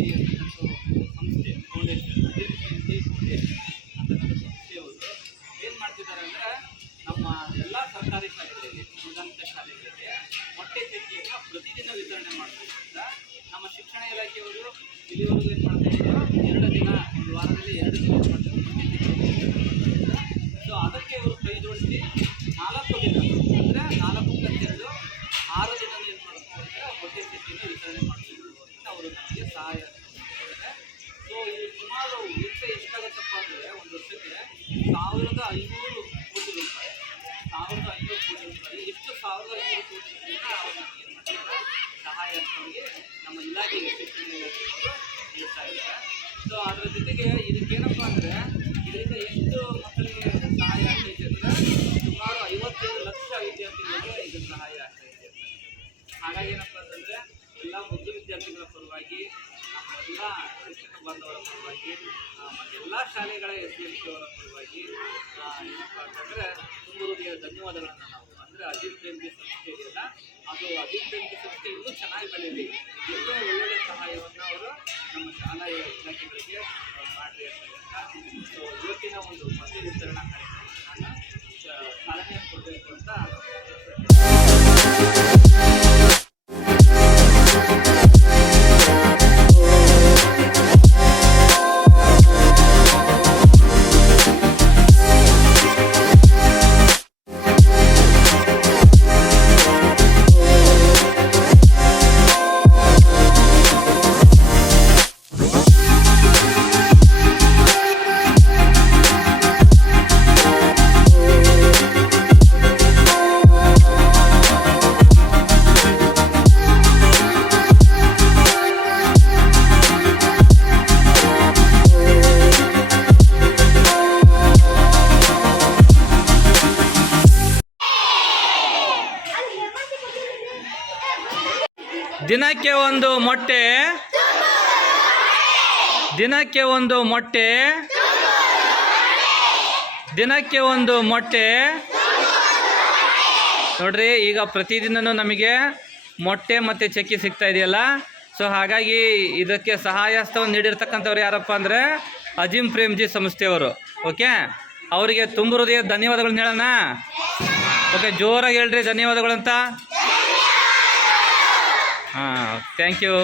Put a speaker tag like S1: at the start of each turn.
S1: G ಅಂತಕ್ಕಂಥ ಸಂಸ್ಥೆ foundation G foundation ಅಂತಕ್ಕಂಥ ಸಂಸ್ಥೆಯವರು ಏನು ಮಾಡ್ತಿದ್ದಾರೆ ಅಂದರೆ ನಮ್ಮ ಎಲ್ಲ ಸರ್ಕಾರಿ ಶಾಲೆಗಳಿಗೆ ಉಳಿದಂಥ ಶಾಲೆಗಳಿಗೆ ಮೊಟ್ಟೆ ಚಕ್ಕಿಯನ್ನು ಪ್ರತಿದಿನ ವಿತರಣೆ ಮಾಡೋದ್ರಿಂದ ನಮ್ಮ ಶಿಕ್ಷಣ ಇಲಾಖೆಯವರು ಇಲ್ಲಿವರೆಗೂ ಏನು ಮಾಡ್ತಾ ಎರಡು ದಿನ, ಒಂದು ವಾರದಲ್ಲಿ ಎರಡು ದಿನ ಮಾಡ್ತಾರೆ? ಸೊ ಅದಕ್ಕೆ ಇವರು ಕೈ ಜೋಡಿಸಿ ನಾಲ್ಕು ದಿನ ಅಂದರೆ ನಾಲ್ಕು ಪ್ಲಸ್ ಎರಡು ಆರು ದಿನ ಏನು ಮಾಡಬೇಕು ಅಂದರೆ ಮೊಟ್ಟೆ ಚಕ್ಕಿನ ವಿತರಣೆ ಮಾಡಬೇಕು ಅಂತ ಅವರು ನಮಗೆ ಸಹಾಯ ಸೊ ಇದು ಸುಮಾರು ವೆಚ್ಚ ಎಷ್ಟಾಗತ್ತಪ್ಪ ಅಂದರೆ ಒಂದು ವರ್ಷಕ್ಕೆ ಸಾವಿರದ ಐನೂರು ಕೋಟಿ ರೂಪಾಯಿ. ಸಾವಿರದ ಐನೂರು ಕೋಟಿ ರೂಪಾಯಿ. ಎಷ್ಟು ಸಾವಿರದ ಐನೂರು ಕೋಟಿ ಸಹಾಯ ಅಂತವರಿಗೆ ನಮ್ಮ ಇಲಾಖೆಗೆ ಶಿಕ್ಷಣ ಇಲಾಖೆಯವರು ನೀಡ್ತಾ ಸೊ ಅದರ ಜೊತೆಗೆ ಇದಕ್ಕೇನಪ್ಪ ಅಂದರೆ ಇದರಿಂದ ಎಷ್ಟು ಮಕ್ಕಳಿಗೆ ಸಹಾಯ ಆಗ್ತೈತೆ ಅಂದರೆ ಸುಮಾರು ಐವತ್ತೈದು ಲಕ್ಷ ವಿದ್ಯಾರ್ಥಿಗಳಿಗೆ ಇದು ಸಹಾಯ ಆಗ್ತೈತೆ ಇದೆ ಹಾಗಾಗಿ ಏನಪ್ಪ ಅಂತಂದರೆ ಎಲ್ಲ ಮುದ್ದು ವಿದ್ಯಾರ್ಥಿಗಳ ಪರವಾಗಿ ನಮ್ಮೆಲ್ಲ ಶಿಕ್ಷಕ ಬಾಂಧವರ ಪರವಾಗಿ ಎಲ್ಲ ಶಾಲೆಗಳ ಎಸ್ ಡಿ ಎಂ ಸಿ ಅವರ ಪರವಾಗಿ ಆ, ಏನಪ್ಪ ಅಂತಂದರೆ ತುಂಬ ಧನ್ಯವಾದಗಳನ್ನು ನಾವು ಅಂದರೆ ಅಜಿತ್ ಜಯಂತಿ ಸಂಸ್ಥೆ ಇದೆಯಲ್ಲ ಅದು ಅಜಿತ್ ಜಯಂತಿ ಸಂಸ್ಥೆ ಇನ್ನೂ ಚೆನ್ನಾಗಿ ಬೆಳೀಲಿ ಇನ್ನೂ ಒಳ್ಳೊಳ್ಳೆ ಸಹಾಯವನ್ನು ಅವರು ನಮ್ಮ ಶಾಲಾ ಇಲಾಖೆಗಳಿಗೆ ಮಾಡಲಿ ಅಂತಕ್ಕಂಥ ಇವತ್ತಿನ ಒಂದು ಮಂದಿ ವಿತರಣಾ ಕಾರ್ಯಕ್ರಮ ನಾನು ಚಾಲನೆ ಕೊಡಬೇಕು ಅಂತ
S2: ದಿನಕ್ಕೆ ಒಂದು ಮೊಟ್ಟೆ. ದಿನಕ್ಕೆ ಒಂದು ಮೊಟ್ಟೆ. ದಿನಕ್ಕೆ ಒಂದು ಮೊಟ್ಟೆ. ನೋಡ್ರಿ, ಈಗ ಪ್ರತಿದಿನನೂ ನಮಗೆ ಮೊಟ್ಟೆ ಮತ್ತು ಚಕ್ಕಿ ಸಿಗ್ತಾ ಇದೆಯಲ್ಲ? ಸೊ, ಹಾಗಾಗಿ ಇದಕ್ಕೆ ಸಹಾಯಸ್ತವನ್ನು ನೀಡಿರ್ತಕ್ಕಂಥವ್ರು ಯಾರಪ್ಪ ಅಂದರೆ ಅಜಿಮ್ ಪ್ರೇಮ್ಜಿ ಸಂಸ್ಥೆಯವರು. ಓಕೆ? ಅವರಿಗೆ ತುಂಬ ಹೃದಯ ಧನ್ಯವಾದಗಳನ್ನ ಹೇಳೋಣ. ಓಕೆ, ಜೋರಾಗಿ ಹೇಳ್ರಿ ಧನ್ಯವಾದಗಳು థ్యాంక్ యూ